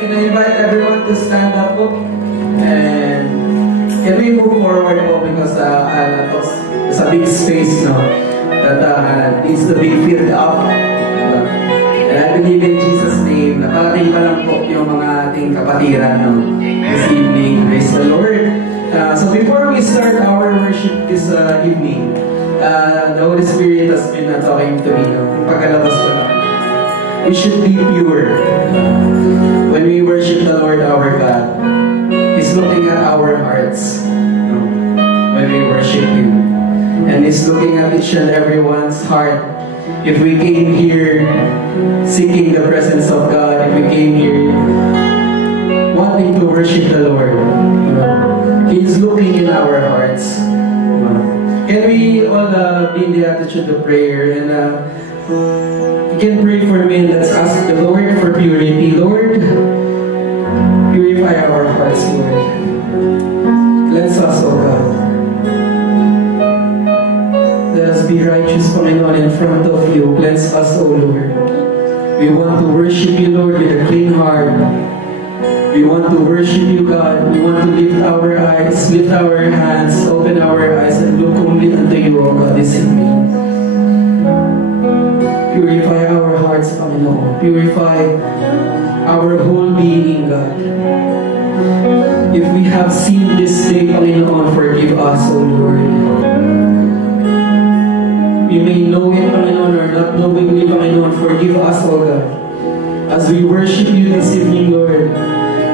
Can I invite everyone to stand up po? And can we move forward po because it's a big space, no? That needs to be filled up. And I believe in Jesus' name, naparating pa lang po yung mga ating kapatiran, no? This evening. Praise the Lord. So before we start our worship this evening, the Holy Spirit has been talking to me, no? Pagkalabas ko lang. We should be pure. When we worship the Lord our God, He's looking at our hearts, no? When we worship Him. And He's looking at each and everyone's heart. If we came here seeking the presence of God, if we came here wanting to worship the Lord, you know, He's looking in our hearts. Can we all be in the attitude of prayer? And you can pray for me and let's ask the Lord for purity. Lord, purify our hearts, Lord. Cleanse us, O God. Let us be righteous, Panginoon, in front of you. Cleanse us, O Lord. We want to worship you, Lord, with a clean heart. We want to worship you, God. We want to lift our eyes, lift our hands, open our eyes, and look only unto you, O God, this evening. Purify our hearts, Panginoon. Purify our whole being, God. If we have sinned this day, Panginoon, forgive us, O Lord. We may know it, Panginoon, or not knowingly, Panginoon, forgive us, O God. As we worship you this evening, Lord,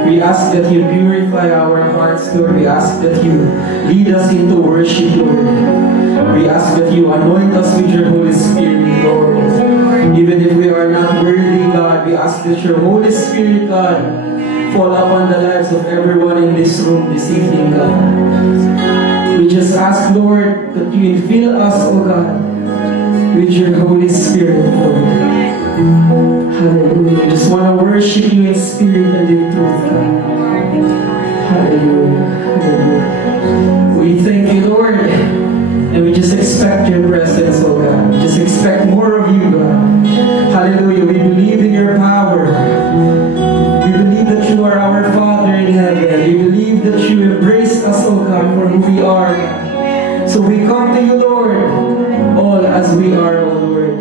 we ask that you purify our hearts, Lord. We ask that you lead us into worship, Lord. We ask that you anoint us with your Holy Spirit, Lord. Even if we are not worthy, God, we ask that your Holy Spirit, God, fall upon the lives of everyone in this room this evening, God. We just ask, Lord, that you fill us, O God, with your Holy Spirit, Lord. Hallelujah. We just want to worship you in spirit and in truth, God. Hallelujah. Hallelujah. We thank you, Lord. And we just expect your presence, oh God. We just expect more of you, God. Hallelujah. We believe in your power. We believe that you are our Father in heaven. We believe that you embrace us, oh God, for who we are. So we come to you, Lord, all as we are, oh Lord.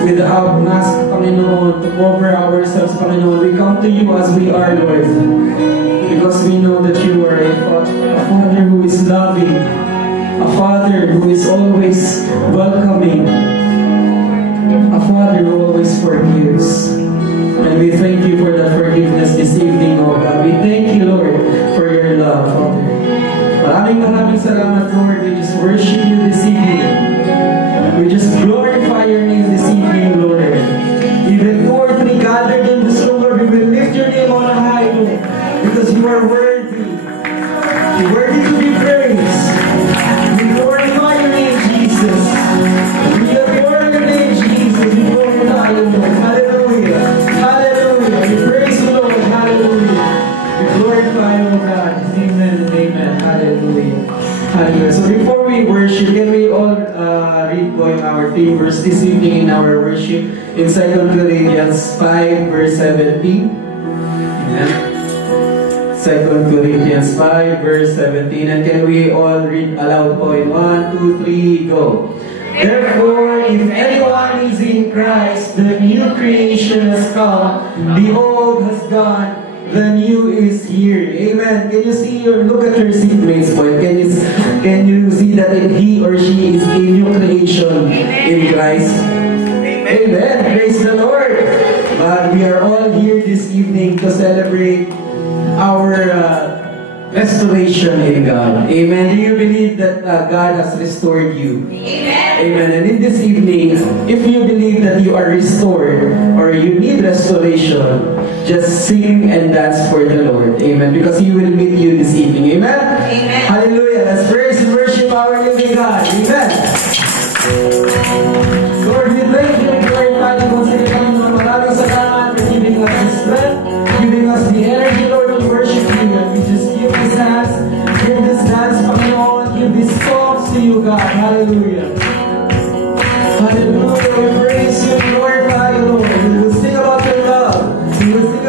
Without mask, Panginoon, to cover ourselves, Panginoon, we come to you as we are, Lord. Because we know that you are a Father who is loving, a Father who is always welcoming, a Father who always forgives. And we thank you for that forgiveness this evening, oh God. We thank you, Lord, for your love, Father. Maraming salamat, Lord. We just worship you this evening. We just glorify your name this evening, Lord. Even more to be gathered in this room, Lord, we will lift your name on high, Lord, because you are worthy. You're worthy to be praised. We glorify your name, Jesus. We adore your name, Jesus. We glorify your name. Hallelujah. Hallelujah. We praise the Lord. Hallelujah. We glorify, oh God. Amen and amen. Hallelujah. Hallelujah. So before we worship, can we all read going our theme verse this evening in our worship in 2 Corinthians 5 verse 17. Amen. 2 Corinthians 5 verse 17. And can we all read aloud po in 1, 2, 3, go. Therefore, if anyone is in Christ, the new creation has come, the old has gone, the new is here. Amen. Can you see or look at your seatmates, boy? Can you see that he or she is a new creation in Christ? Amen. Praise the Lord. But we are all here this evening to celebrate our restoration in God. Amen. Do you believe that God has restored you? Amen. Amen. And in this evening, if you believe that you are restored or you need restoration, just sing and dance for the Lord. Amen. Because He will meet you this evening. Amen. Amen. Hallelujah. Let's praise and worship our living God. Amen. Lord, we thank you and glorify you once again. Maraming salamat for giving us the strength, giving us the energy, Lord, to worship you. And we just give this dance, Panginoon, give these songs to you, God. Hallelujah. Hallelujah. We praise you and glorify you, Lord. We will sing about your love. We will sing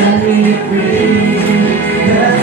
Set me free.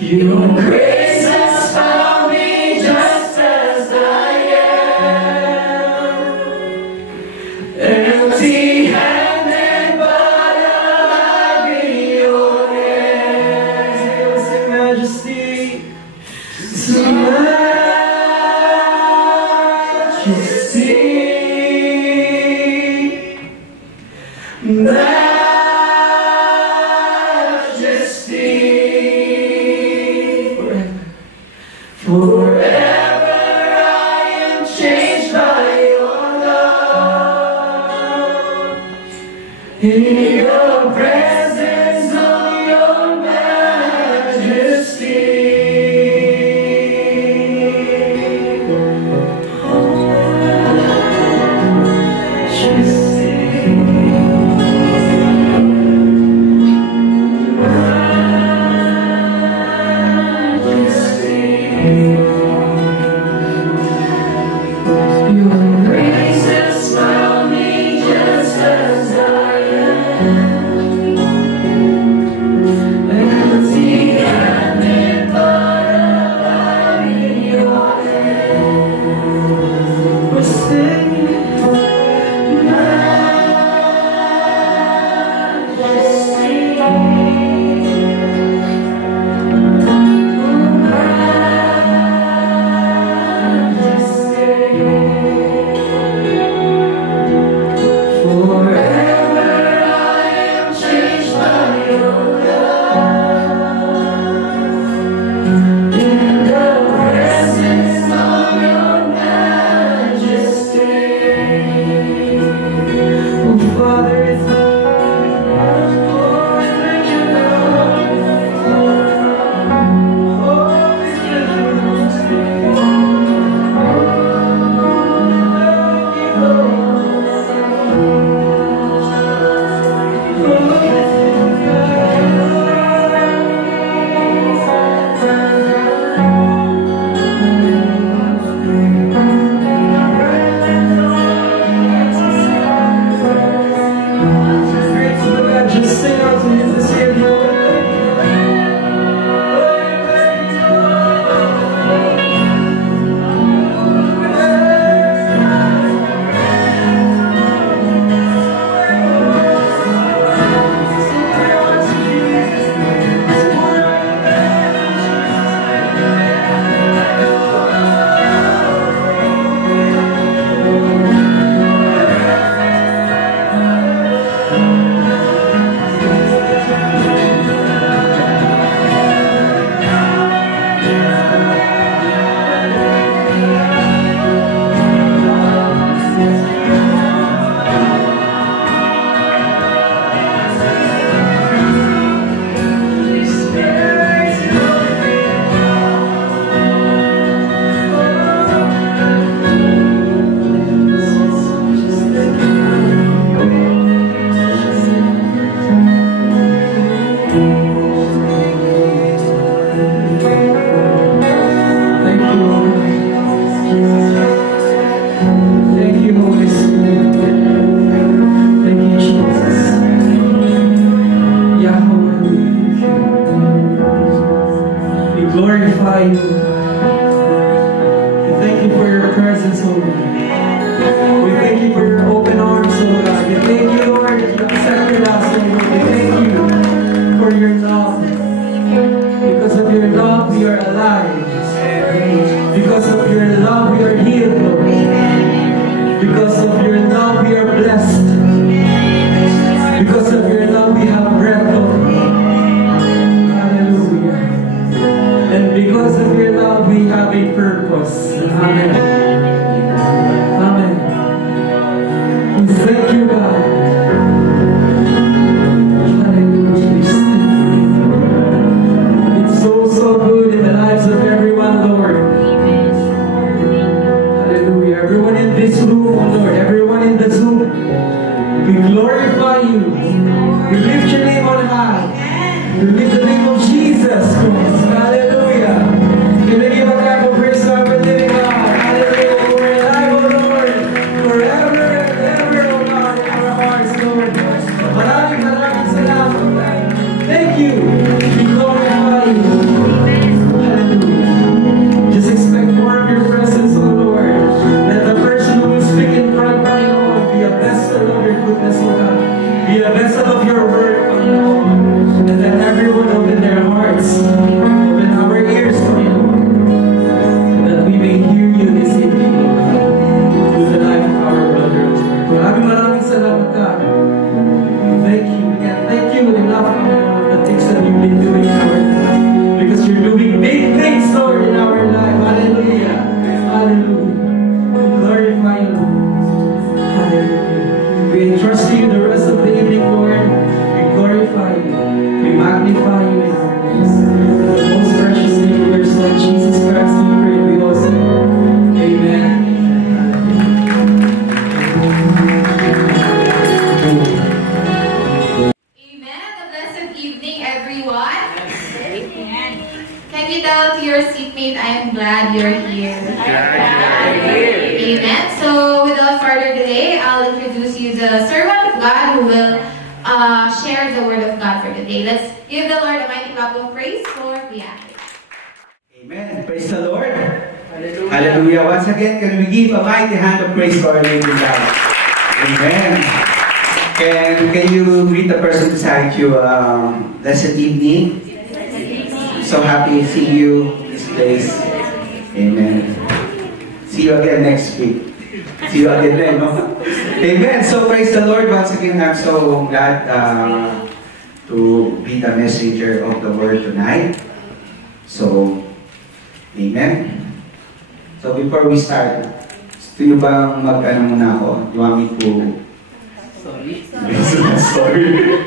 Your grace has found me just as I am, empty-handed but alive in your hands. Yes, in majesty, to majesty, majesty. Forever I am changed by your love. In your presence of your majesty. Glorify you. We thank you for your presence, O Lord. We thank you for your open arms, O God. We thank you, Lord, that you accepted us, O Lord. We thank you for your love. Because of your love, we are alive. Because of your love, we are healed, Lord. Because of your love, we are blessed. Because of your love, we have breath, Lord. And because of your love, we have a purpose. Amen. Amen. We thank you, God. It's so good in the lives of everyone, Lord. Hallelujah. Everyone in this room, Lord. Everyone in the Zoom. We glorify you. We lift your name on high. We lift the name of Jesus Christ. Hallelujah. Can we give a clap of praise to our living God? Hallelujah. We're alive, O Lord, forever and ever, O be a vessel of your word, Panginoon. And let everyone open their hearts, open our ears, Panginoon, that we may hear you this evening, through the life of our brother. Maraming salamat, God. Thank you. We can't thank you enough, Panginoon, the things that you've been doing in our lives. Because you're doing big things, Lord, in our life. Hallelujah. Hallelujah. We glorify you, Lord. Hallelujah. We entrust to you the rest of the evening, Lord. We glorify you. We magnify you in our lives. In the most precious name of your Son, Jesus Christ, we pray. We all say, Amen. Can you tell to your seatmate, I am glad you're here? Amen. So, without further delay, I'll introduce you the servant of God who will share the word of God for the day. Let's give the Lord a mighty clap of praise for Beatrice. Amen. Praise the Lord. Hallelujah. Hallelujah. Once again, can we give a mighty hand of praise to our Lady God? Amen. And can you greet the person beside you? Blessed evening. So happy to see you in this place. Amen. See you again next week. See you again then, no? Amen. So praise the Lord. Once again, I'm so glad to be the messenger of the word tonight. So, amen. So before we start, gusto nyo bang mag-ano muna ako? You want me to... Sorry.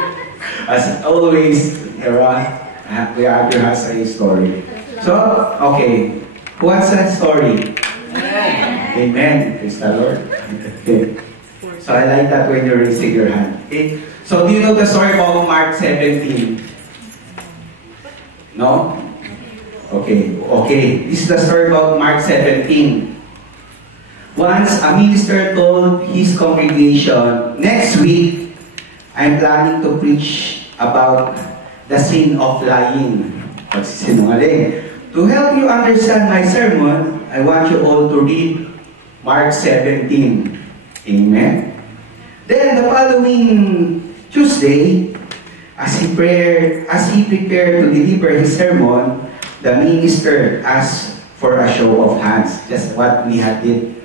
As always, we have to have a story. So, okay. What's that story? Amen. Praise the Lord. Okay. So I like that when you're raising your hand. Okay. So do you know the story about Mark 17? No? Okay. Okay. This is the story about Mark 17. Once a minister told his congregation, next week, I'm planning to preach about the sin of lying. Pagsisinungaling. To help you understand my sermon, I want you all to read Mark 17. Amen. Then the following Tuesday, as he prepared to deliver his sermon, the minister asked for a show of hands. Just what we had did,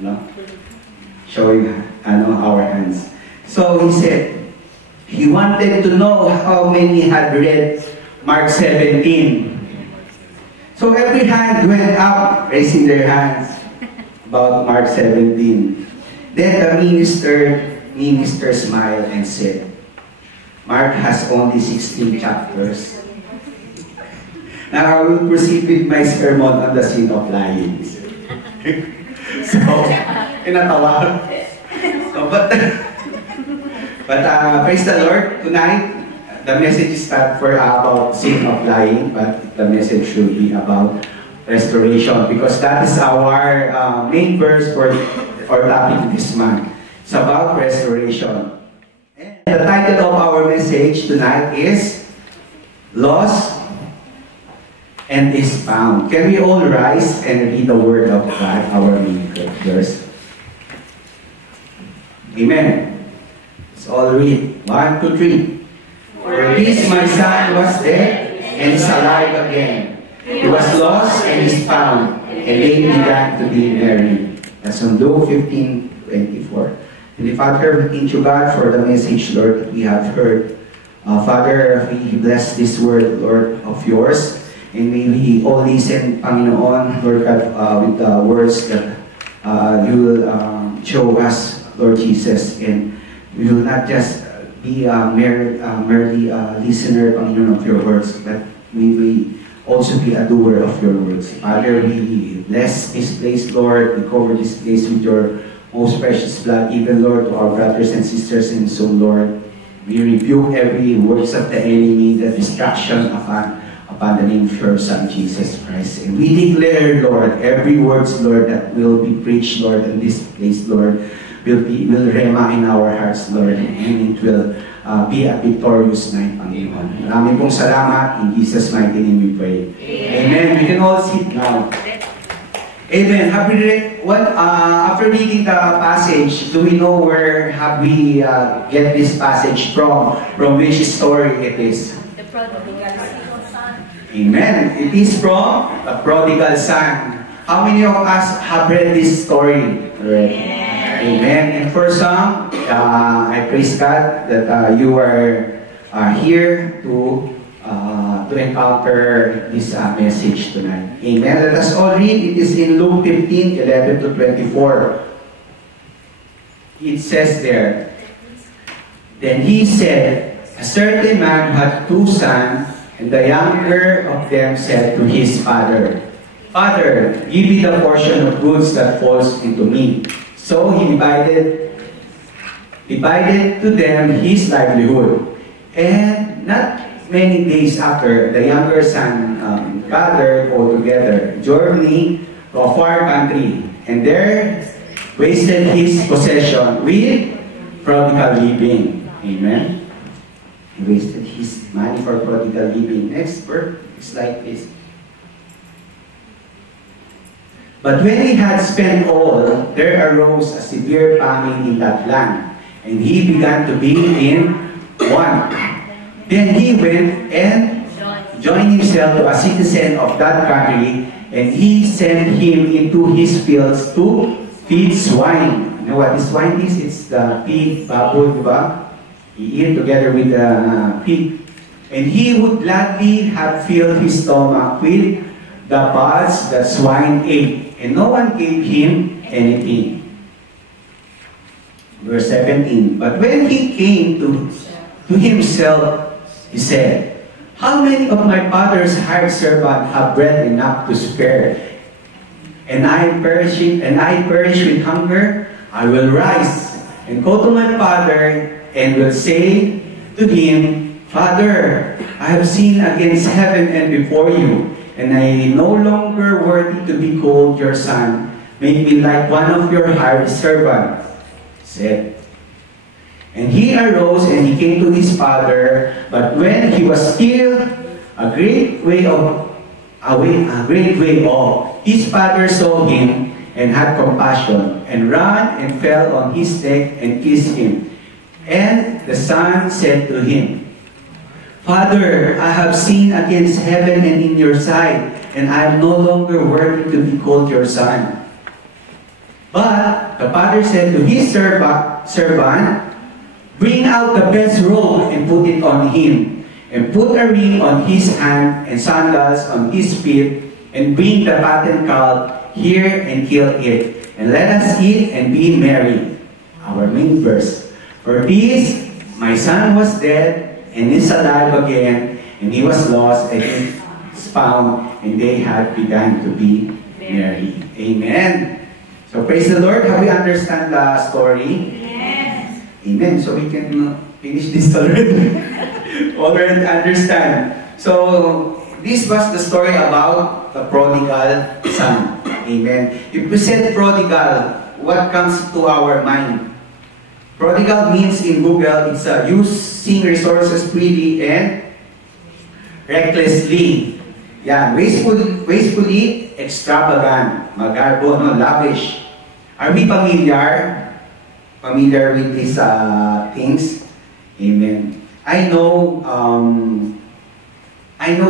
showing our hands. So he said, he wanted to know how many had read Mark 17. So every hand went up, raising their hands about Mark 17. Then the minister smiled and said, Mark has only 16 chapters. Now I will proceed with my sermon on the sin of lying. So, kinatawa. So, but praise the Lord, tonight, the message is not about sin of lying, but the message should be about restoration, because that is our main verse for our topic this month. It's about restoration. And the title of our message tonight is Lost and is Found. Can we all rise and read the word of God, our main verse? Amen. Let's all read. 1, 2, 3. For this my son was dead and is alive again. He was lost and is found, and they began to be merry. That's on Luke 15:24. And the Father, we thank you, God, for the message, Lord, that we have heard. Father, we bless this word, Lord, of yours. And may we all listen, Panginoon, Lord God, with the words that you will show us, Lord Jesus. And we will not just be merely a listener, Panginoon, of your words, but we will also be a doer of your words. Father, we bless this place, Lord. We cover this place with your most precious blood, even, Lord, to our brothers and sisters. And so, Lord, we rebuke every words of the enemy, the distraction upon the name of your Son, Jesus Christ. And we declare, Lord, every words, Lord, that will be preached, Lord, in this place, Lord, will rema in our hearts, Lord, and it will be a victorious night, Panginoon. Maraming pong salamat. In Jesus' mighty name we pray. Amen. We can all sit now. Amen. Have we after reading the passage, do we know where have we get this passage from? From which story it is? The prodigal son. Amen. It is from the prodigal son. How many of us have read this story already? Amen. And for some, I praise God that you are here to encounter this message tonight. Amen. Let us all read. It is in Luke 15, 11 to 24. It says there, "Then he said, a certain man had two sons, and the younger of them said to his father, Father, give me the portion of goods that falls into me. So he divided to them his livelihood. And not many days after, the younger son gathered all together, journeyed to a far country, and there wasted his possession with prodigal living." Amen. He wasted his money for prodigal living. Next verse is like this. "But when he had spent all, there arose a severe famine in that land, and he began to be in want. Then he went and joined himself to a citizen of that country, and he sent him into his fields to feed swine." You know what this swine is? It's the pig, baboy, diba? He eat together with the pig. "And he would gladly have filled his stomach with the pods that swine ate, and no one gave him anything." Verse 17, "But when he came to himself, he said, How many of my father's hired servants have bread enough to spare? And I perish with hunger. I will rise and go to my father and will say to him, Father, I have sinned against heaven and before you, and I am no longer worthy to be called your son. Make me like one of your hired servants. Said. And he arose and he came to his father, but when he was still a great way off, his father saw him and had compassion, and ran and fell on his neck and kissed him. And the son said to him, Father, I have sinned against heaven and in your sight, and I am no longer worthy to be called your son. But the father said to his servant, Bring out the best robe and put it on him, and put a ring on his hand and sandals on his feet, and bring the fattened calf here and kill it, and let us eat and be merry. Our main verse. For this, my son was dead and is alive again, and he was lost and is found, and they had begun to be merry. Amen. So praise the Lord. Have we understand the story? Yes. Amen. So we can finish this already. Already understand. So this was the story about the prodigal son. Amen. If we said prodigal, what comes to our mind? Prodigal means in Google, it's using resources freely and recklessly. Yeah, wastefully, extravagant, magarbo, no, lavish. Are we familiar with these things? Amen. I know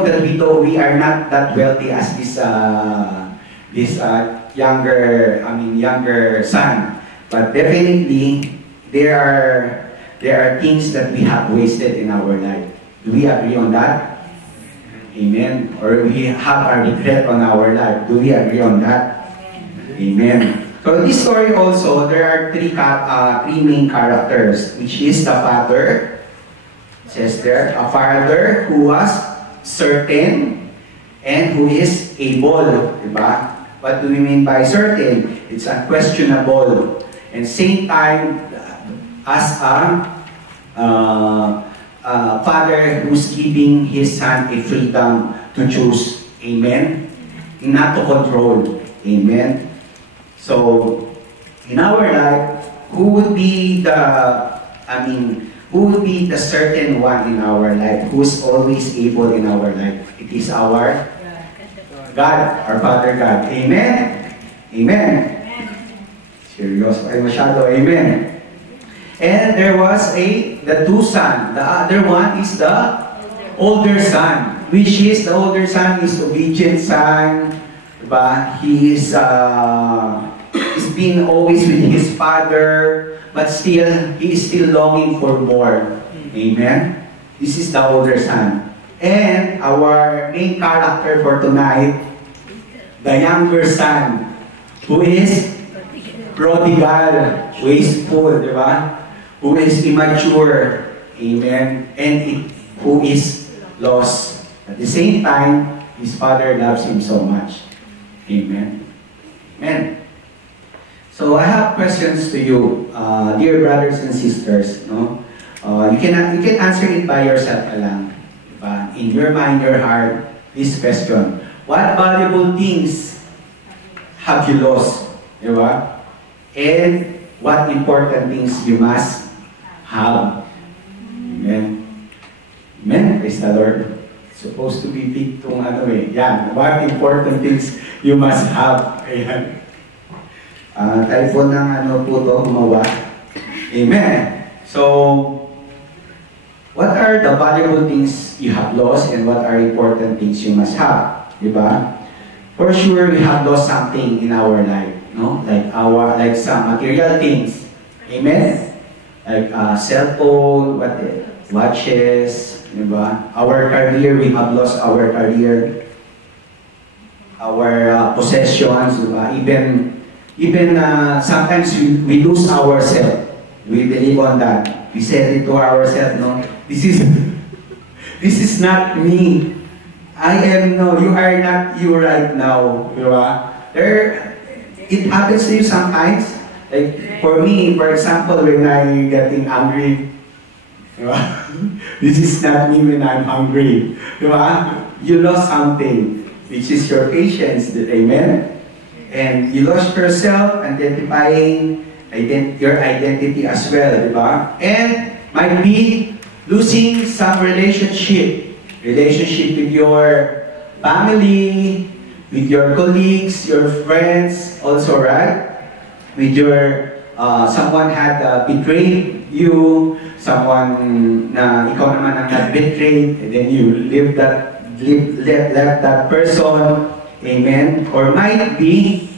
that we are not that wealthy as this younger son, but definitely there are things that we have wasted in our life. Do we agree on that? Amen. Or we have a regret on our life. Do we agree on that? Amen. So in this story also, there are three main characters, which is the father. It says there, a father who was certain and who is able. Diba? What do we mean by certain? It's unquestionable. And same time, as a father who's giving his son a freedom to choose. Amen? Not to control. Amen? So, in our life, who would be the certain one in our life? Who's always able in our life? It is our God, our Father God. Amen? Amen. Seryoso kayo masyado. Amen. And there was the two sons. The other one is the older son. Which is, the older son is obedient son. Diba? He is being always with his father. But still, he is still longing for more. Amen. This is the older son. And our main character for tonight, the younger son, who is prodigal, wasteful, di ba? Who is immature, amen, and who is lost. At the same time, his father loves him so much. Amen. Amen. So I have questions to you, dear brothers and sisters. No, you can answer it by yourself, lang. Diba? In your mind, your heart, this question: what valuable things have you lost? Diba? And what important things you must have? Amen. Amen. Praise the Lord. Supposed to be big tong ano eh. Yan. What important things you must have. Ayan. Tayo po ng ano po to, gumawa. Amen. So, what are the valuable things you have lost and what are important things you must have? Diba? For sure, we have lost something in our life. No? Like some material things. Amen? Like cell phone, watches, diba? Our career, we have lost our career. Our possessions, diba? Even sometimes we lose ourselves. We believe on that. We said it to ourselves, no? This is not me. You are not you right now. Diba? It happens to you sometimes. Like for me, for example, when I'm getting angry, diba? This is not me when I'm hungry. Diba? You lost something, which is your patience. Amen? And you lost yourself, identifying your identity as well. Diba? And might be losing some relationship with your family, with your colleagues, your friends, also, right? With your, someone had betrayed you, someone na ikaw naman ang betrayed, and then you left that person, amen? Or might be,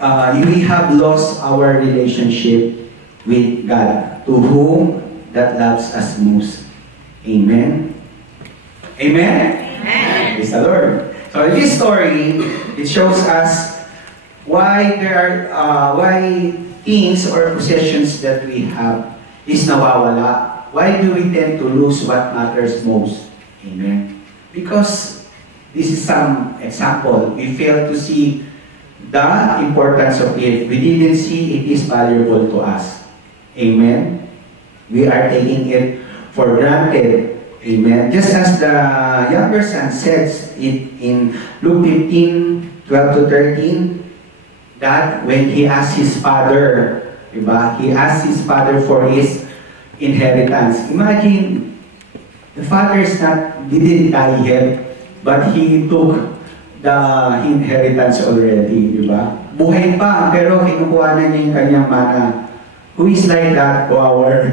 we have lost our relationship with God, to whom that loves us most. Amen? Amen? Amen. Praise the Lord. So in this story, it shows us why why things or possessions that we have is nawawala. Why do we tend to lose what matters most? Amen. Because this is some example. We fail to see the importance of it. We didn't see it is valuable to us. Amen. We are taking it for granted. Amen. Just as the younger son says it in Luke 15:12-13, that when he asked his father, diba? He asked his father for his inheritance. Imagine, the father didn't die yet, but he took the inheritance already, diba? Buhay pa, pero kinukuha na niya yung kanyang mana. Who is like that to our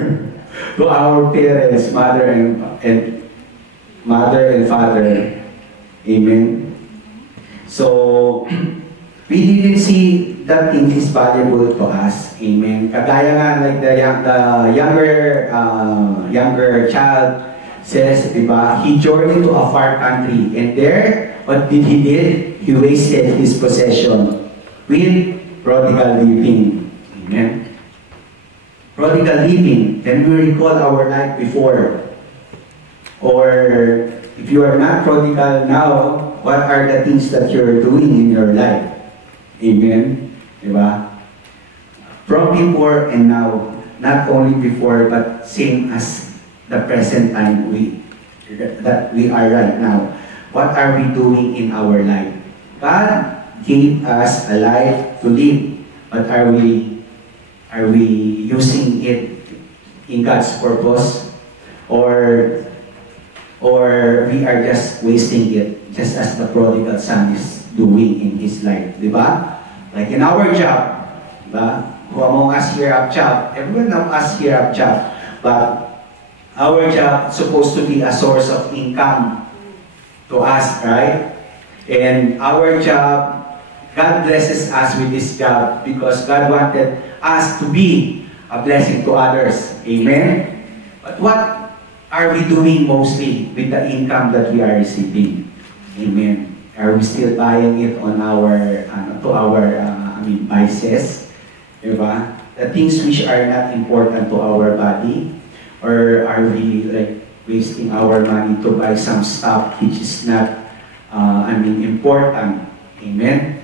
parents, mother and father? Amen. So we didn't see that thing is valuable to us. Amen. Kagaya nga like the younger child says, diba? He journeyed to a far country, and there, what did he did? He wasted his possession with prodigal living. Amen. Prodigal living, can we recall our life before? Or if you are not prodigal now, what are the things that you're doing in your life? Amen? Diba? From before and now, not only before, but same as the present time that we are right now. What are we doing in our life? God gave us a life to live, but are we using it in God's purpose, or we are just wasting it, just as the prodigal son is doing in his life, di ba? Like in our job, di ba? Who among us here have job? Everyone of us here have job, but our job is supposed to be a source of income to us, right? And our job, God blesses us with this job because God wanted us to be a blessing to others. Amen? But what are we doing mostly with the income that we are receiving? Amen. Are we still buying it on our, vices? Diba? The things which are not important to our body? Or are we like wasting our money to buy some stuff which is not, important? Amen?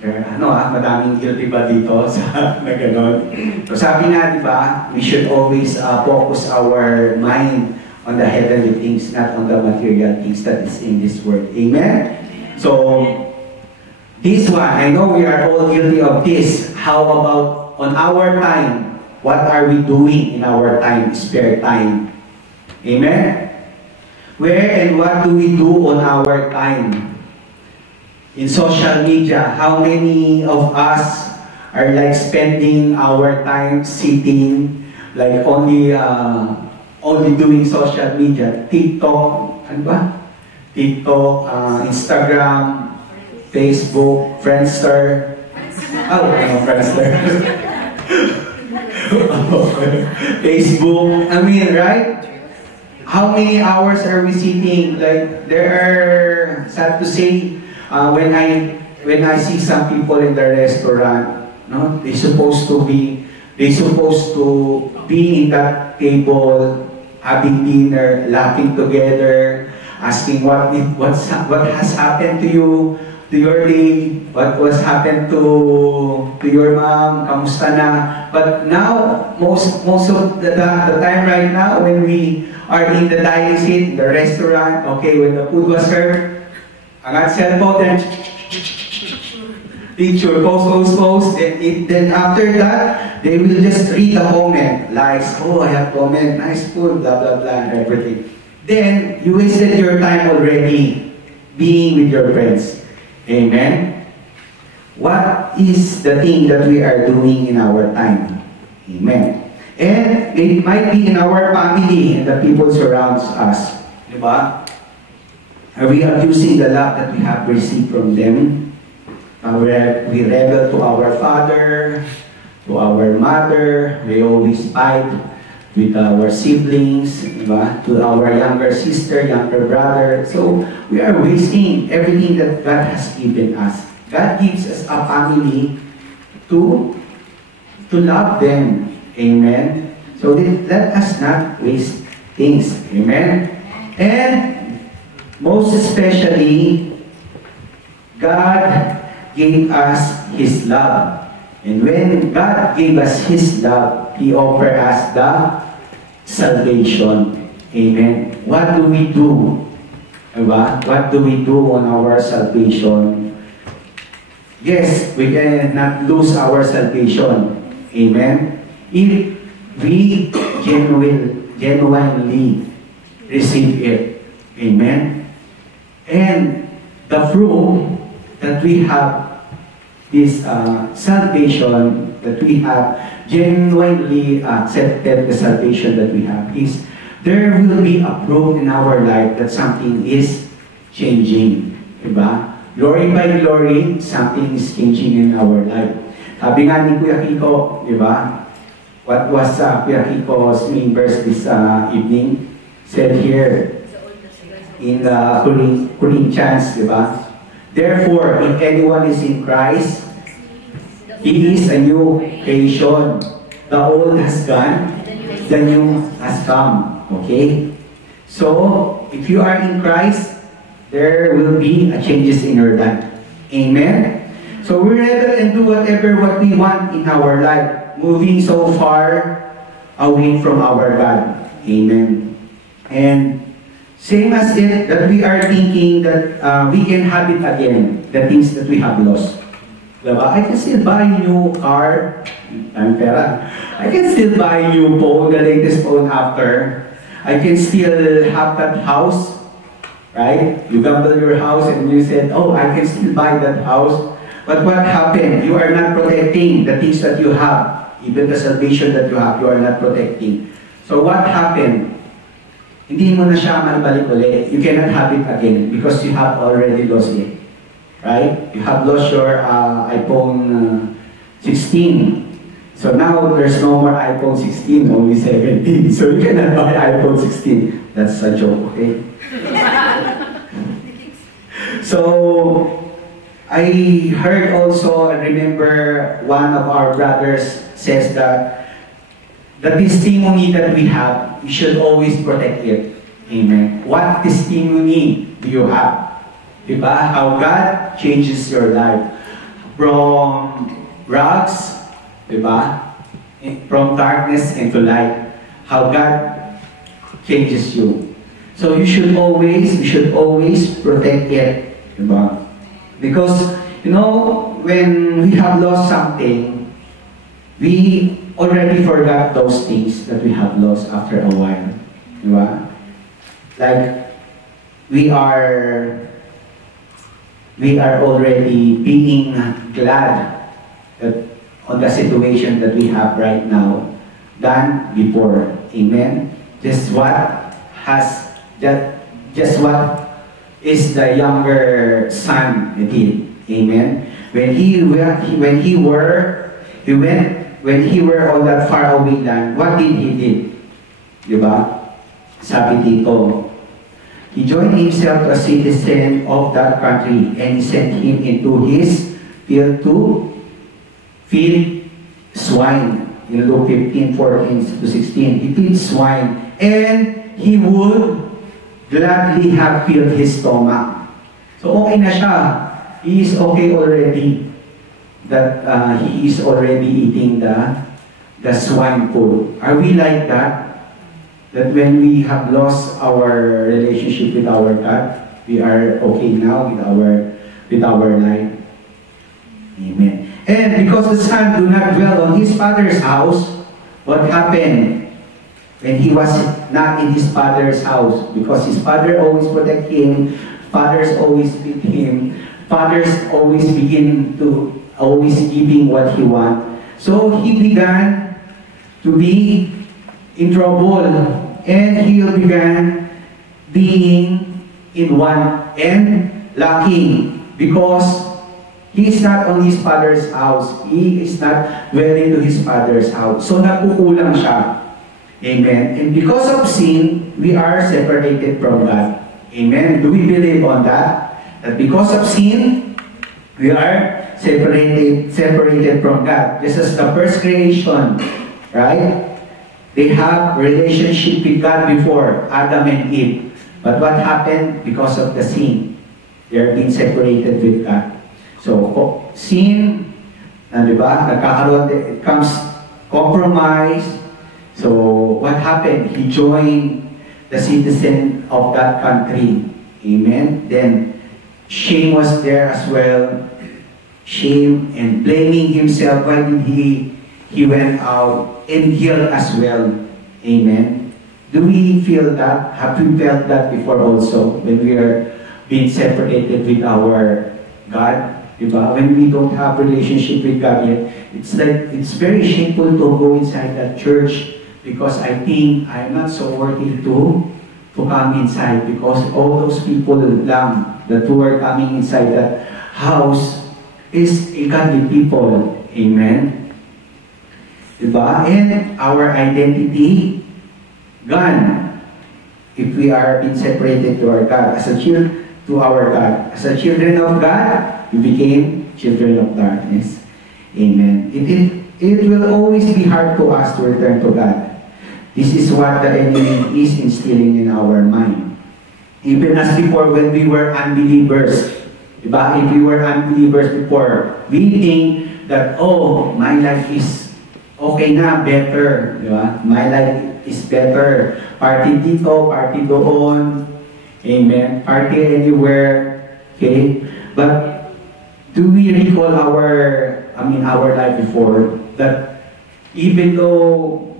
Madaming guilty ba dito sa na gano'n? So sabi nga, di ba, we should always focus our mind on the heavenly things, not on the material things that is in this world. Amen? So, this one, I know we are all guilty of this. How about on our time? What are we doing in our time, spare time? Amen? Where and what do we do on our time? In social media, how many of us are like spending our time sitting, like only doing social media? TikTok, ano ba? TikTok, Instagram, Facebook, Friendster. Friendster. Facebook, right? How many hours are we sitting? Like, there are, sad to say, when I see some people in the restaurant, no, they supposed to be in that table, having dinner, laughing together, asking what has happened to you, to your day, what was happened to your mom, kamusta na. But now, most of the time right now, when we are in the dining seat, the restaurant, okay, when the food was served, angat cellphone, then picture, post, then after that, they will just read the comment, likes, oh, I have comment, nice food, blah, blah, blah, and everything. Then, you wasted your time already being with your friends. Amen? What is the thing that we are doing in our time? Amen. And it might be in our family and the people surrounds us. Diba? Are we abusing the love that we have received from them? We rebel to our father, to our mother. We always fight with our siblings, diba? To our younger sister, younger brother. So we are wasting everything that God has given us. God gives us a family to love them. Amen. So let us not waste things. Amen. And most especially, God gave us His love. And when God gave us His love, He offered us the salvation. Amen. What do we do? Diba? What do we do on our salvation? Yes, we cannot lose our salvation. Amen. If we genuinely receive it. Amen. And the proof that we have this salvation, that we have genuinely accepted the salvation that we have, is there will be a proof in our life that something is changing. Diba? Glory by glory, something is changing in our life. Sabi nga ni Kuya Kiko, diba? What was Kuya Kiko's main verse this evening? Said here in the Corinthians, diba? Therefore, if anyone is in Christ, he is a new creation. The old has gone, the new has come. Okay? So, if you are in Christ, there will be a changes in your life. Amen? So, we rebel and do what we want in our life, moving so far away from our God. Amen? And same as it that we are thinking that we can have it again, the things that we have lost. Diba? I can still buy a new car. I can still buy a new phone, the latest phone after. I can still have that house. right? You gamble your house and you said, oh, I can still buy that house. But what happened? You are not protecting the things that you have. Even the salvation that you have, you are not protecting. So what happened? Hindi mo na siya maibalik ulit. You cannot have it again because you have already lost it. Right? You have lost your iPhone 16. So now there's no more iPhone 16, only 17. So you cannot buy iPhone 16. That's a joke, okay? So I heard also and remember one of our brothers says that the testimony that we have, we should always protect it. Amen. What testimony do you have? Diba? How God changes your life. From rags, diba? From darkness into light. How God changes you. So we should always protect it. Diba? Because, you know, when we have lost something, we already forgot those things that we have lost after a while. Diba? Like, we are already being glad that on the situation that we have right now than before. Amen? Just what is the younger son did. Amen? When he were on that faraway land, what did he did? Diba? Sabi dito, he joined himself to a citizen of that country and he sent him into his field to feed swine. In Luke 15:14-16, he feeds swine and he would gladly have filled his stomach. So okay na siya. He is okay already. That he is already eating the swine food. Are we like that? That when we have lost our relationship with our God, we are okay now with our life. Amen. And because the son do not dwell on his father's house, what happened when he was not in his father's house? Because his father always protect him, fathers always feed him, fathers always giving what he want. So he began to be in trouble, and he began being in want and lacking because he is not on his father's house. He is not dwelling to his father's house. So nakukulang siya. Amen. And because of sin, we are separated from God. Amen. Do we believe on that? That because of sin, we are separated from God. This is the first creation, right? They have relationship with God before, Adam and Eve. But what happened? Because of the sin, they are being separated with God. So, sin, diba? It comes compromise. So, what happened? He joined the citizen of that country. Amen? Then, shame was there as well. Shame and blaming himself. Why did he went out and guilt as well? Amen. Do we feel that? Have we felt that before also when we are being separated with our God? Diba? When we don't have relationship with God yet, it's like it's very shameful to go inside that church because I think I'm not so worthy to come inside because all those people that who are coming inside that house is a godly people. Amen. Diba? And our identity gone if we are being separated to our God. As a children of God, we became children of darkness. Amen. It will always be hard to us to return to God. This is what the enemy is instilling in our mind. Even as before when we were unbelievers. Diba? If we were unbelievers before, we think that, oh, my life is okay na, better. Diba? My life is better. Party dito, party doon. Amen. Party anywhere. Okay? But do we recall our life before that even though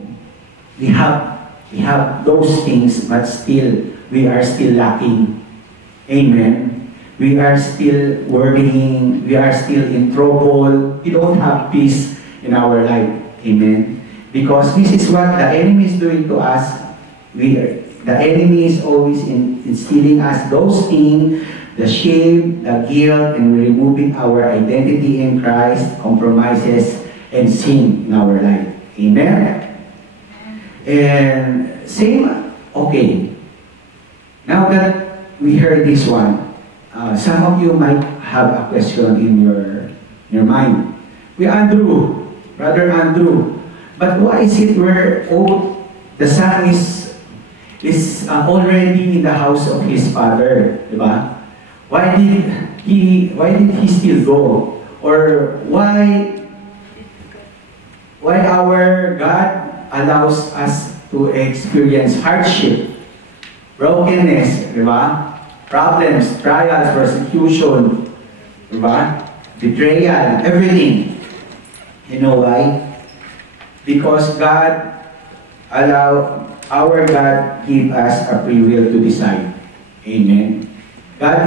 we have those things, but still we are still lacking. Amen. We are still worrying, we are still in trouble, we don't have peace in our life. Amen. Because this is what the enemy is doing to us. The enemy is always instilling us those things, the shame, the guilt, and removing our identity in Christ, compromises, and sin in our life. Amen? And same, okay. Now that we heard this one, some of you might have a question in your mind. Brother Andrew, but why is it where the son is already in the house of his father, diba? Why did he still go? Or why our God allows us to experience hardship, brokenness, diba? Problems, trials, persecution, diba? Betrayal, everything. You know why? Because our God give us a free will to decide. Amen. God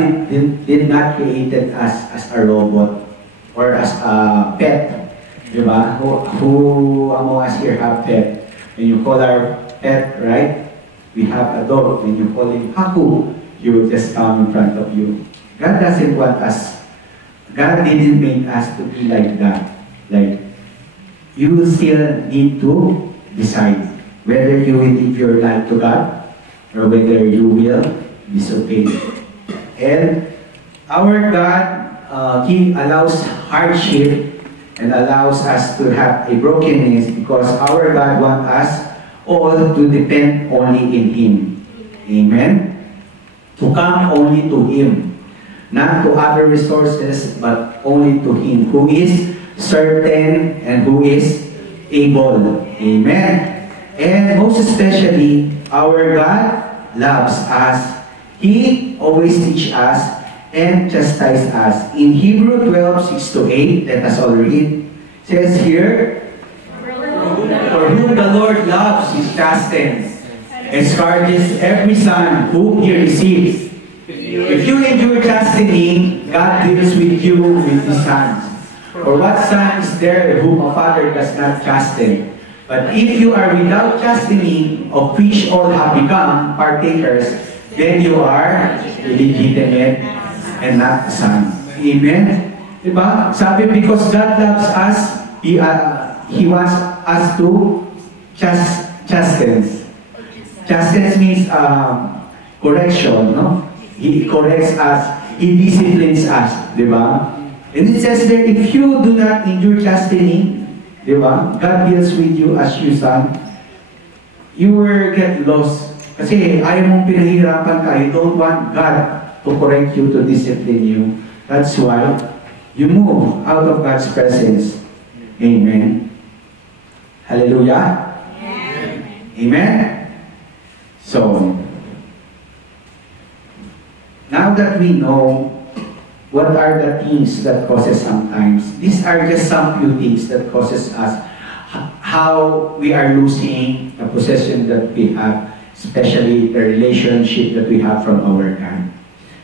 did not created us as a robot or as a pet. Diba? Who among us here have pet? When you call our pet, right? We have a dog. When you call him Haku, he will just come in front of you. God doesn't want us. God didn't make us to be like that. Like, you will still need to decide whether you will give your life to God or whether you will disobey. And our God, He allows hardship and allows us to have a brokenness because our God wants us all to depend only in Him. Amen? To come only to Him. Not to other resources, but only to Him who is certain and who is able. Amen? And most especially, our God loves us. He always teaches us and chastises us. In Hebrew 12:6-8, let us all read. It says here, for whom the Lord loves, He chastens and scourges every son whom He receives. If you endure chastening, God deals with you with His sons. For what son is there whom a father does not chasten? But if you are without chastening, of which all have become partakers, then you are illegitimate and not a son. Amen? Diba? Sabi, because God loves us, He wants us to chasten. Chasten means correction, no? He corrects us, He disciplines us, diba? And it says there, if you do not endure chastening, diba? God deals with you as your son, you will get lost. Kasi ayaw mong pinahirapan ka, you don't want God to correct you, to discipline you. That's why you move out of God's presence. Amen. Hallelujah. Amen. So, now that we know what are the things that causes sometimes, these are just some few things that causes us how we are losing the possession that we have, especially the relationship that we have from our God.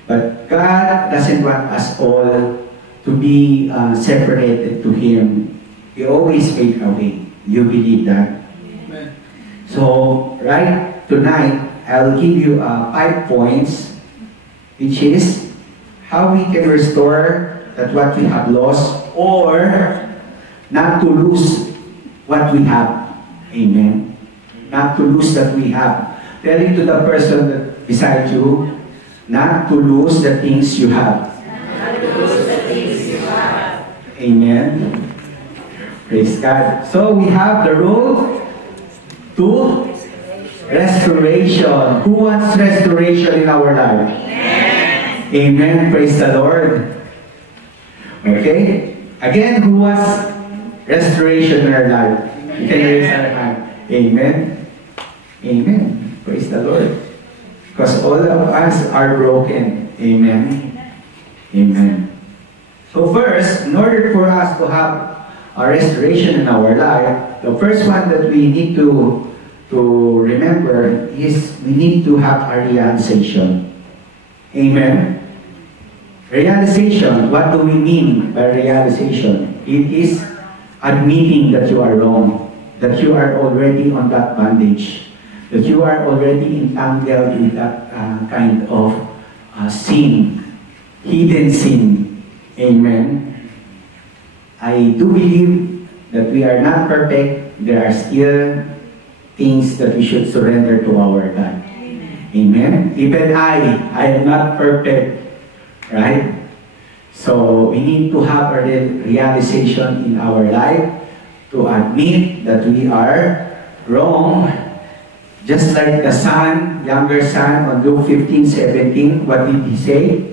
But God doesn't want us all to be separated to Him. He always make a way. You believe that? Amen. So, right tonight, I'll give you 5 points, which is how we can restore that what we have lost or not to lose what we have. Amen. Not to lose that we have. Telling to the person that beside you, not to lose the things you have. Not to lose the things you have. Amen. Praise God. So we have the road to restoration. Who wants restoration in our life? Amen. Amen. Praise the Lord. Okay. Again, who wants restoration in our life? You can raise our hand. Amen. Amen. Praise the Lord. Because all of us are broken. Amen. Amen. So first, in order for us to have a restoration in our life, the first one that we need to remember is we need to have a realization. Amen? Realization, what do we mean by realization? It is admitting that you are wrong, that you are already on that bondage, that you are already entangled with that kind of sin, hidden sin. Amen? I do believe that we are not perfect. There are still things that we should surrender to our God. Amen? Even I am not perfect. Right? So we need to have a realization in our life to admit that we are wrong. Just like the son, younger son on Luke 15:17, what did he say?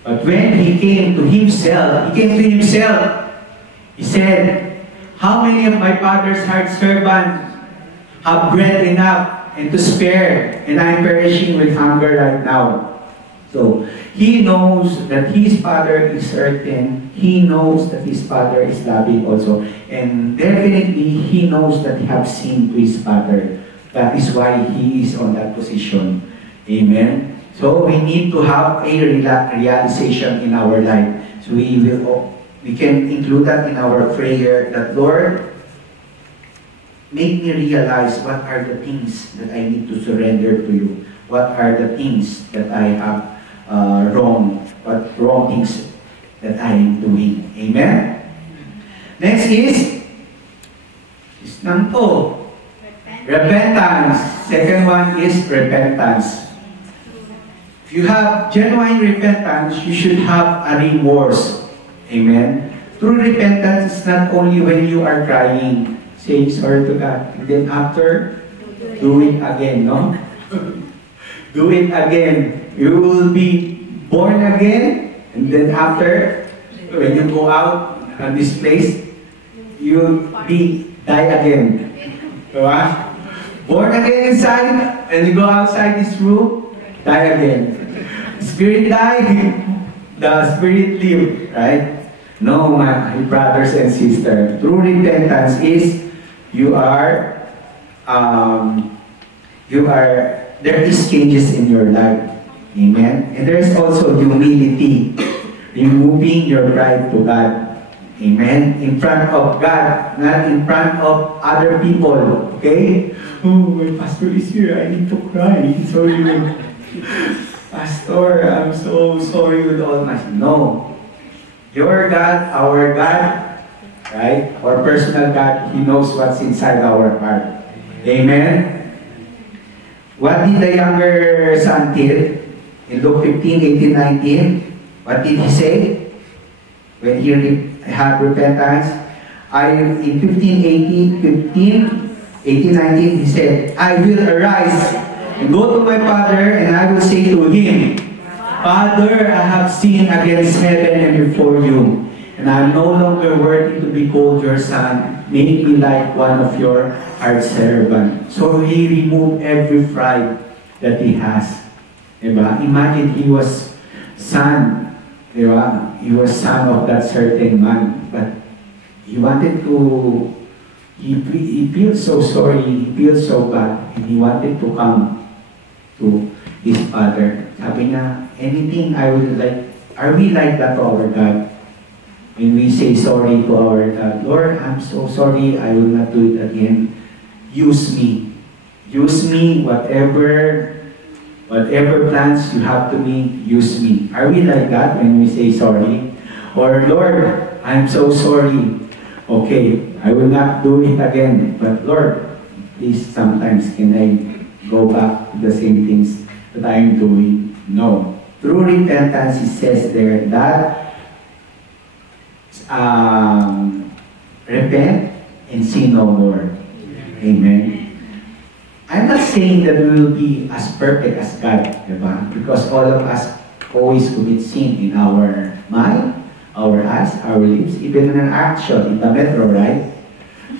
But when he came to himself, he said, how many of my father's hired servants have bread enough and to spare, and I am perishing with hunger right now? So, he knows that his father is certain. He knows that his father is loving also. And definitely, he knows that he has sinned to his father. That is why he is on that position. Amen? So, we need to have a realization in our life. So, we can include that in our prayer that, Lord, make me realize what are the things that I need to surrender to you. What are the things that I have what wrong things that I am doing. Amen? Next is repentance. Second one is repentance. If you have genuine repentance, you should have a remorse. Amen? True repentance is not only when you are crying, saying sorry to God, and then after, do it again, no? Do it again. You will be born again, and then after, when you go out of this place, you'll die again. Diba? Born again inside, and you go outside this room, die again. Spirit die, the spirit live, right? No, my brothers and sisters. True repentance is there is changes in your life. Amen? And there is also humility, removing your pride to God. Amen? In front of God, not in front of other people. Okay? Oh, my pastor is here. I need to cry. Sorry. Pastor, I'm so sorry with all my... No. Your God, our God, right? Our personal God, He knows what's inside our heart. Amen? What did the younger son did? In Luke 15, 18, 19, what did he say? When he had repentance, in 18, 19, he said, I will arise and go to my father, and I will say to him, Father, I have sinned against heaven and before you, and I am no longer worthy to be called your son. Make me like one of your hired servants. So he removed every pride that he has. Diba? Imagine he was son. Diba? He was son of that certain man. But he wanted to, he feels so sorry, he feels so bad, and he wanted to come to his father. Sabi niya, anything I would like, are we like that to our God? When we say sorry to our God, Lord, I'm so sorry, I will not do it again. Use me. Use me, whatever plans you have to me, use me. Are we like that when we say sorry? Or, Lord, I'm so sorry. Okay, I will not do it again. But Lord, please sometimes can I go back to the same things that I'm doing? No. True repentance, it says there that repent and sin no more. Amen. I'm not saying that we will be as perfect as God, diba? Because all of us always commit sin in our mind, our eyes, our lips, even in an action in the metro, right?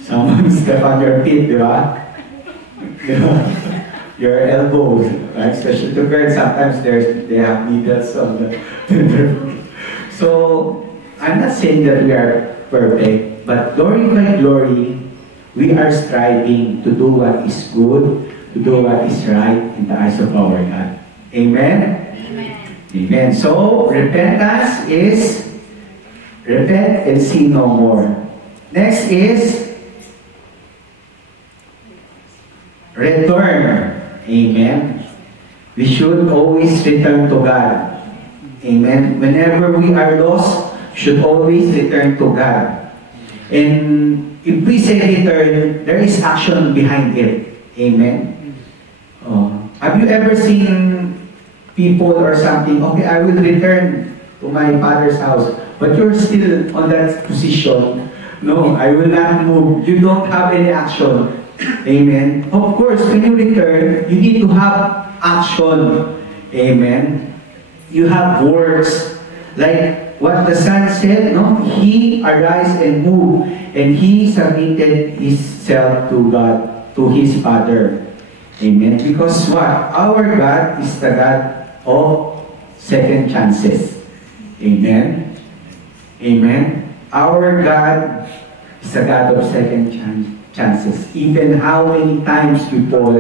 Someone step on your feet, diba? Your elbows, right? Especially to girls, sometimes they have needles on the So, I'm not saying that we are perfect, but glory by glory, we are striving to do what is good, to do what is right in the eyes of our God. Amen? Amen. Amen. So, repentance is repent and sin no more. Next is return. Amen. We should always return to God. Amen. Whenever we are lost, should always return to God. And if we say return, there is action behind it. Amen. Have you ever seen people or something, okay, I will return to my father's house, but you're still on that position? No, I will not move. You don't have any action. Amen. Of course, when you return, you need to have action. Amen. You have words. Like what the son said, no? He arise and move, and he submitted himself to God, to his Father. Amen. Because what? Our God is the God of second chances. Amen. Amen. Our God is the God of second chances. Even how many times we fall,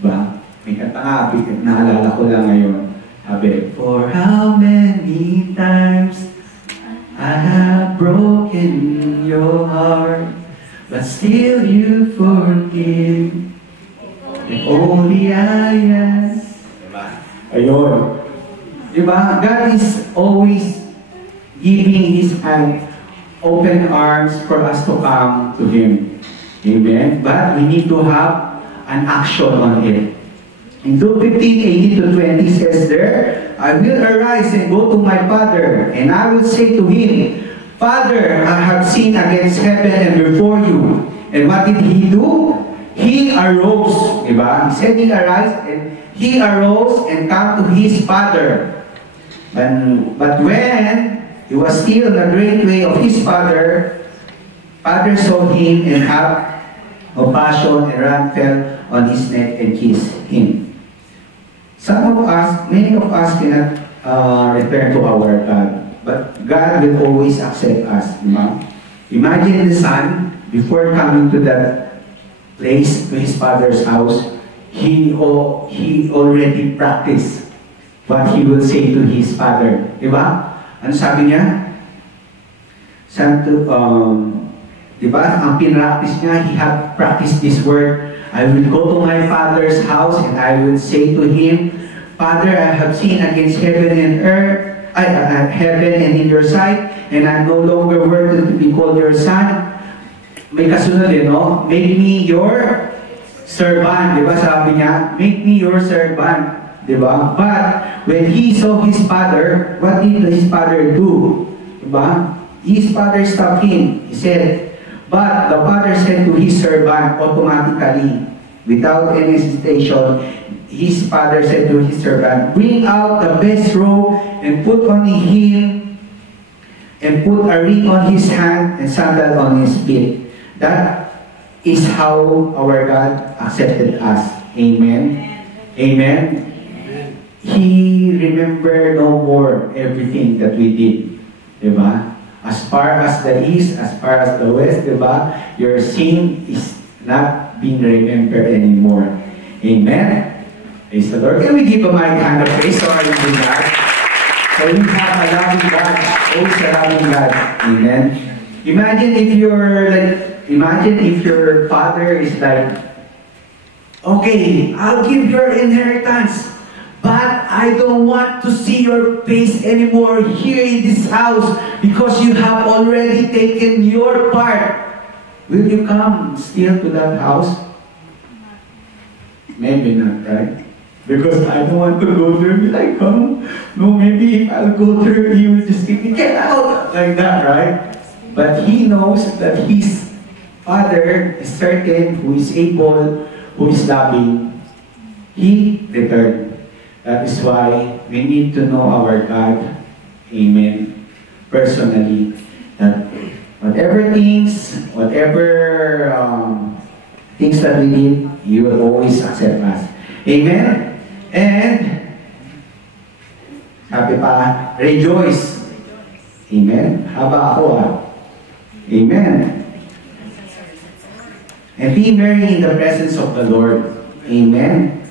ba? May kata, naalala ko lang ngayon. Sabi, for how many times I have broken your heart, but still you forgive. If only I ask. Ayun. Diba? God is always giving His hand, open arms for us to come to Him. Amen? But we need to have an action on it. In Luke 15:18-20 says there, I will arise and go to my father, and I will say to him, Father, I have sinned against heaven and before you. And what did he do? He arose, diba? He said he arose and come to his father. But when he was still in the great way of his father saw him and had compassion and ran, fell on his neck and kissed him. Many of us cannot return to our God, but God will always accept us. Diba? Imagine the son, before coming to that place, to his father's house, he already practiced what he will say to his father. Diba? Ano sabi niya? Diba? Ang pinractice niya, he had practiced this word. I will go to my father's house and I will say to him, Father, I have sinned against heaven and earth, heaven and in your sight, and I'm no longer worthy to be called your son. May kasunod din, no? Make me your servant. Diba sabi niya? Make me your servant. Diba? But when he saw his father, what did his father do? Diba? His father stopped him. He said, but the father said to his servant automatically, without any hesitation, his father said to his servant, bring out the best robe and put on him, and put a ring on his hand and sandal on his feet. That is how our God accepted us. Amen. Amen. He remembered no more everything that we did. Diba? As far as the east, as far as the west, diba? Your sin is not being remembered anymore. Amen. Praise the Lord. Can we give a mighty hand of praise to our living God? So we have a loving God. Always a loving God. Amen. Imagine if your father is like, okay, I'll give your inheritance, but I don't want to see your face anymore here in this house because you have already taken your part. Will you come still to that house? Maybe not, right? Because I don't want to go there. Will I come? No, maybe if I'll go there, he will just kick me, get out! Like that, right? But he knows that his Father is certain, who is able, who is loving. He returned. That is why we need to know our God. Amen. Personally. That whatever things that we did, He will always accept us. Amen. And sabi pa, rejoice. Amen. Haba ako Amen. And be merry in the presence of the Lord. Amen.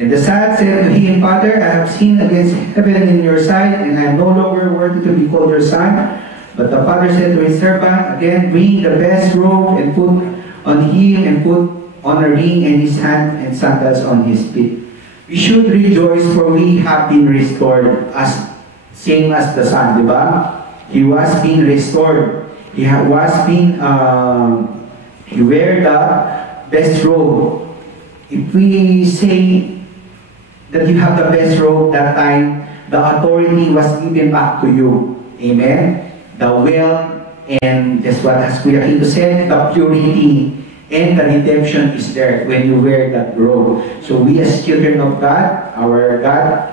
And the son said to him, Father, I have sinned against heaven and in your sight, and I am no longer worthy to be called your son. But the father said to his servant, again, bring the best robe and put on him, and put on a ring in his hand and sandals on his feet. We should rejoice, for we have been restored, as same as the son, diba? He was being restored. He was being, he wear the best robe. If we say that you have the best robe that time, the authority was given back to you. Amen? The wealth, and that's what as Kuya Kiko said, the purity and the redemption is there when you wear that robe. So we as children of God, our God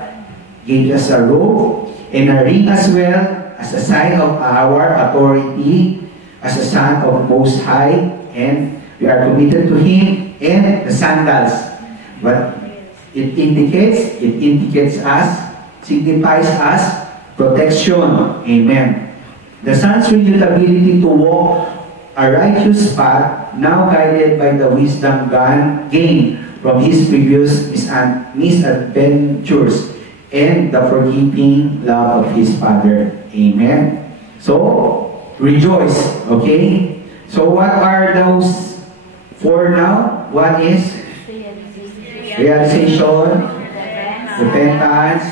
gave us a robe and a ring as well, as a sign of our authority as a son of Most High, and we are committed to Him, and the sandals. But it indicates us, signifies us protection. Amen. The son's renewed ability to walk a righteous path, now guided by the wisdom God gained from his previous misadventures and the forgiving love of his father. Amen. So, rejoice. Okay? So, what are those four now? One is realization, repentance,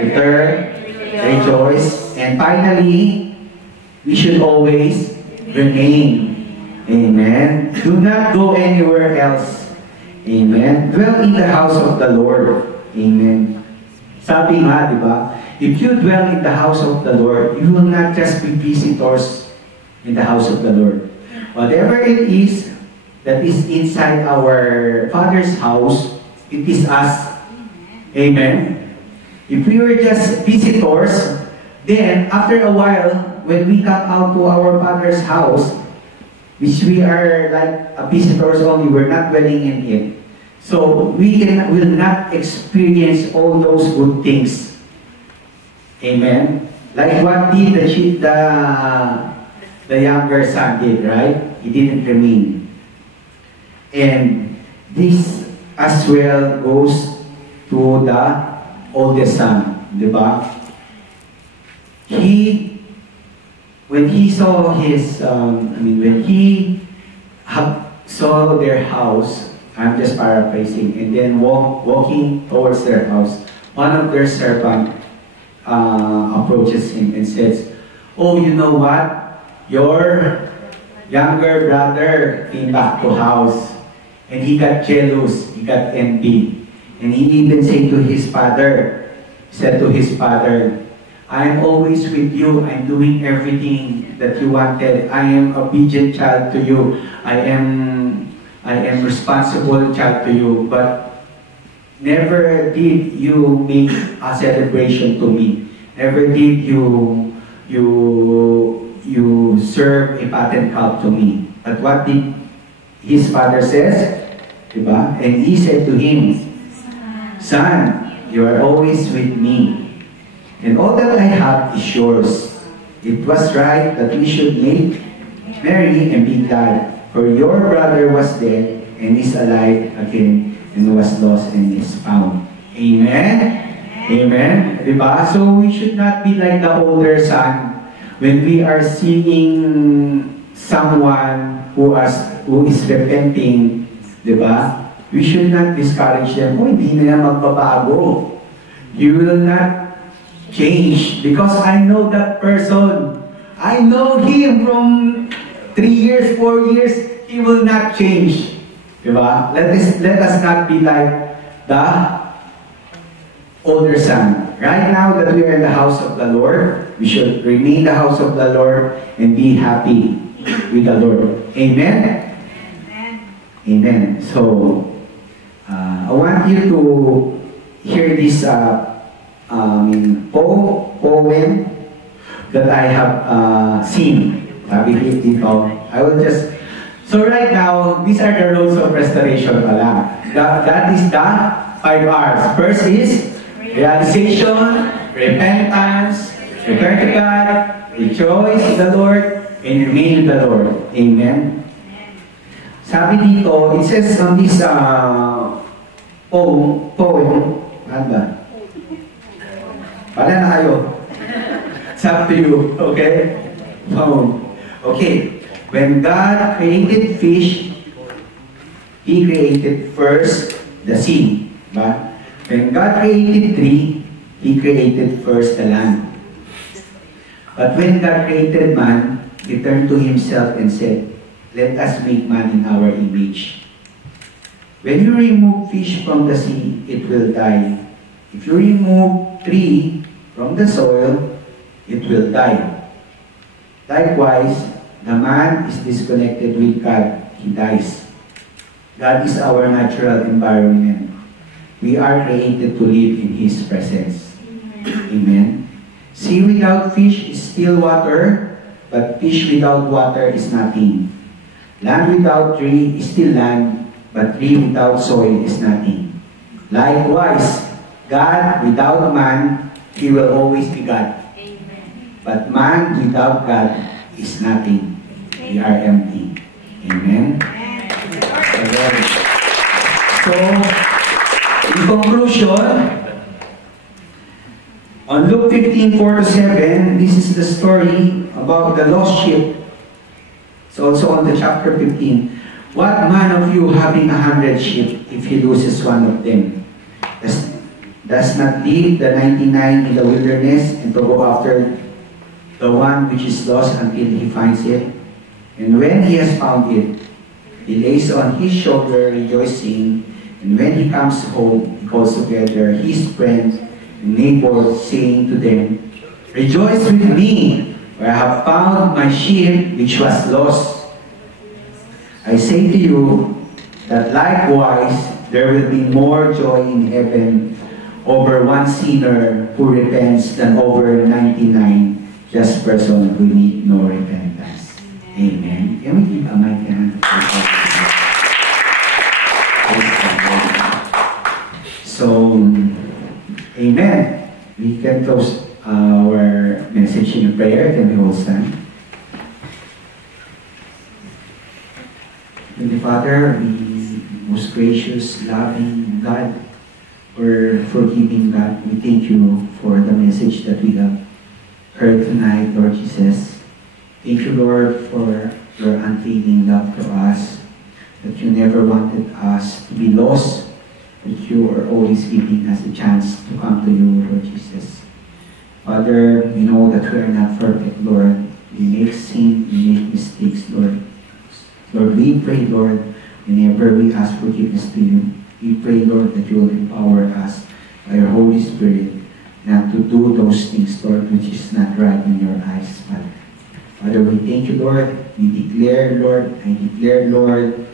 return, rejoice, and finally, we should always remain. Amen. Do not go anywhere else. Amen. Dwell in the house of the Lord. Amen. Sabi nga, di ba? If you dwell in the house of the Lord, you will not just be visitors in the house of the Lord. Whatever it is that is inside our Father's house, it is us. Amen. If we were just visitors, then after a while, when we come out to our Father's house, which we are like visitors only, we're not dwelling in it. So we will not experience all those good things. Amen. Like what did the younger son did, right? He didn't remain. And this as well goes to the oldest son, diba? When he saw his, when he saw their house, I'm just paraphrasing, and then walking towards their house, one of their servants approaches him and says, "Oh, you know what? Your younger brother came back to house, and he got jealous, he got envy, and he even said to his father, I am always with you. I'm doing everything that you wanted. I am obedient child to you. I am responsible child to you. But never did you make a celebration to me. Never did you serve a fattened calf to me. But what did his father says? Diba? And he said to him, Son, you are always with me. And all that I have is yours. It was right that we should make merry and be glad. For your brother was dead and is alive again, and was lost and is found. Amen? Amen? Diba? So we should not be like the older son when we are seeing someone who is repenting. Diba? We should not discourage them. Oh, hindi na yan magbabago. You will not change because I know that person. I know him from 3 years, 4 years. He will not change. Diba? Let us not be like the older son. Right now that we are in the house of the Lord, we should remain in the house of the Lord and be happy with the Lord. Amen? Amen. Amen. So, I want you to hear this poem that I have seen. I will just... So right now, these are the roads of restoration pala. That is the 5 R's. First is realization, repentance, return to God, rejoice in the Lord, and remain in the Lord. Amen. Sabi dito, it says on this poem, ano ba? Wala na kayo. It's up to you, okay? Poem. Okay. When God created fish, He created first the sea. Ba? When God created tree, He created first the land. But when God created man, He turned to Himself and said, "Let us make man in our image." When you remove fish from the sea, it will die. If you remove tree from the soil, it will die. Likewise, the man is disconnected with God, he dies. God is our natural environment. We are created to live in His presence. Amen. Sea without fish is still water, but fish without water is nothing. Land without tree is still land, but tree without soil is nothing. Likewise, God without man, He will always be God. But man without God is nothing. We are empty. Amen? Amen. So, in conclusion, on Luke 15:4-7, this is the story about the lost sheep. It's also on the chapter 15. What man of you having 100 sheep, if he loses one of them, does not leave the 99 in the wilderness and to go after the one which is lost until he finds it? And when he has found it, he lays on his shoulder rejoicing, and when he comes home, he calls together his friends and neighbors, saying to them, "Rejoice with me, for I have found my sheep which was lost." I say to you that likewise there will be more joy in heaven over one sinner who repents than over 99 just person who need no repentance. Amen. Can we give a mighty hand? So, amen. We can close our message in prayer. Can we all stand? Heavenly Father, we, most gracious, loving God, or forgiving God, we thank you for the message that we have heard tonight, Lord Jesus. Thank you, Lord, for your unfailing love to us, that you never wanted us to be lost, but you are always giving us a chance to come to you, Lord Jesus. Father, we know that we are not perfect, Lord. We make sin, we make mistakes, Lord. Lord, we pray, Lord, whenever we ask forgiveness to you, we pray, Lord, that you will empower us by your Holy Spirit not to do those things, Lord, which is not right in your eyes, Father. Father, we thank you, Lord. We declare, Lord, I declare, Lord,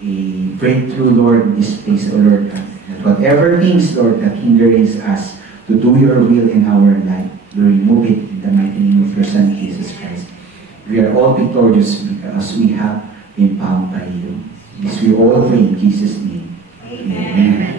a breakthrough, Lord, in this place, O Lord God. That whatever things, Lord, that hinders us to do your will in our life, we remove it in the mighty name of your Son, Jesus Christ. We are all victorious because we have been bound by you. This we all pray in Jesus' name. Amen.